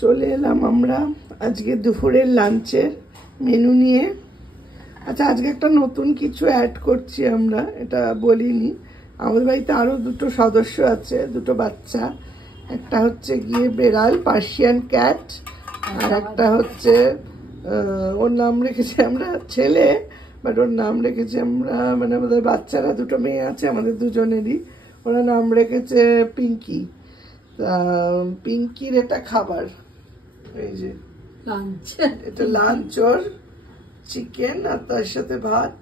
চলে এলাম আমরা আজকে দুপুরের লাঞ্চের মেনু নিয়ে। আচ্ছা, আজকে একটা নতুন কিছু অ্যাড করছি আমরা, এটা বলিনি। আমাদের বাড়িতে আরও দুটো সদস্য আছে, দুটো বাচ্চা। একটা হচ্ছে গিয়ে বেড়াল, পার্সিয়ান ক্যাট, আর একটা হচ্ছে ওর নাম রেখেছি আমরা ছেলে, বাট ওর নাম রেখেছি আমরা, মানে আমাদের বাচ্চারা দুটো মেয়ে আছে আমাদের দুজনেরই, ওরা নাম রেখেছে পিঙ্কি। পিঙ্কির এটা খাবার, এই যে লাঞ্চ, এটা লাঞ্চ, ওর চিকেন আর তার সাথে ভাত।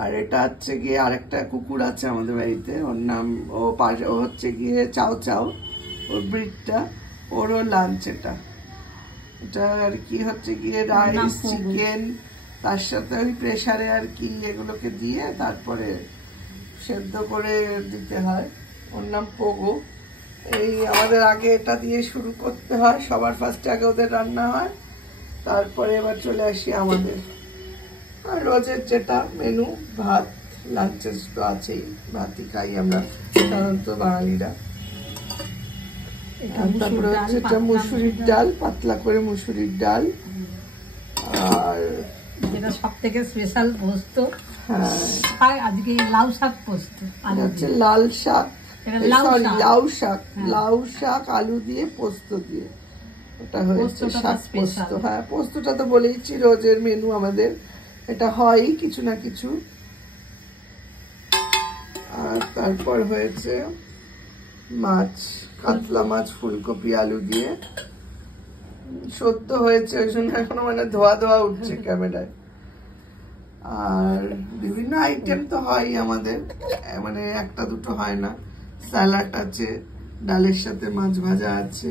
আর এটা হচ্ছে গিয়ে আরেকটা কুকুর আছে আমাদের বাড়িতে, ওর নাম ও হচ্ছে গিয়ে চাও চাও, ওর ব্রিডটা, ওরও লাঞ্চ। এটা আর কি হচ্ছে গিয়ে রাইস, চিকেন, তার সাথে ওই প্রেসারে আর কি এগুলোকে দিয়ে তারপরে সেদ্ধ করে দিতে হয়। ওর নাম পোগো। এই আমাদের আগে এটা দিয়ে শুরু করতে হয়, সবার ফার্স্টে আগে ওদের রান্না হয়, তারপরে এবার চলে আসি আমাদের। আর রোজের যেটা মেনু, ভাত, লাঞ্চের তো আছেই, ভাতই খাই আমরা সাধারণত বাঙালিরা। তারপরে হচ্ছে এটা মুসুরির ডাল, পাতলা করে মুসুরির ডাল, আর যেটা সব থেকে স্পেশাল পোস্ত। হ্যাঁ, আজকে লাউ শাক পোস্ত, হচ্ছে লাল শাক, লাউ শাক, লাউ শাক আলু দিয়ে পোস্ত দিয়ে এটা হয়েছে শাক পোস্ত। হ্যাঁ, পোস্তটা তো বলেইছি রোজের মেনু আমাদের, এটা হয় কিছু না কিছু। আর তারপর হয়েছে মাছ, কাতলা মাছ ফুলকপি আলু দিয়ে সদ্য হয়েছে, ওই জন্য এখনো মানে ধোয়া ধোয়া উঠছে ক্যামেরায়। আর বিভিন্ন আইটেম তো হয় আমাদের, মানে একটা দুটো হয় না। স্যালাড আছে, ডালের সাথে মাছ ভাজা আছে,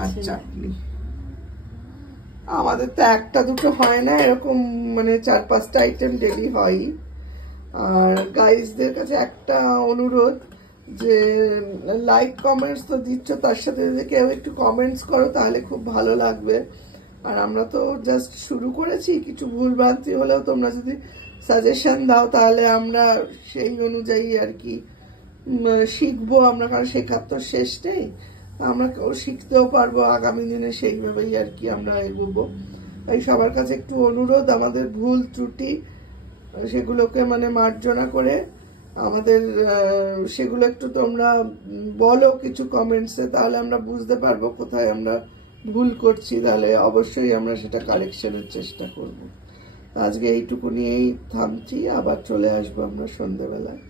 আর চাটনি। আমাদের তো একটা দুটো হয় না, এরকম মানে 4-5টা আইটেম ডেলি হয়। আর গাইজদের কাছে একটা অনুরোধ, যে লাইক কমেন্টস তো দিচ্ছ, তার সাথে যদি কেউ একটু কমেন্টস করো তাহলে খুব ভালো লাগবে। আর আমরা তো জাস্ট শুরু করেছি, কিছু ভুলভ্রান্তি হলেও তোমরা যদি সাজেশন দাও তাহলে আমরা সেই অনুযায়ী আর কি শিখবো আমরা, কারণ শেখার তো শেষ নেই, আমরা শিখতেও পারবো আগামী দিনে, সেইভাবেই আর কি আমরা এগোবো। তাই সবার কাছে একটু অনুরোধ, আমাদের ভুল ত্রুটি সেগুলোকে মানে মার্জনা করে আমাদের সেগুলো একটু তোমরা বলো কিছু কমেন্টসে, তাহলে আমরা বুঝতে পারবো কোথায় আমরা ভুল করছি, তাহলে অবশ্যই আমরা সেটা কারেকশনের চেষ্টা করব। আজকে এইটুকু নিয়েই থামছি, আবার চলে আসবো আমরা সন্ধ্যেবেলায়।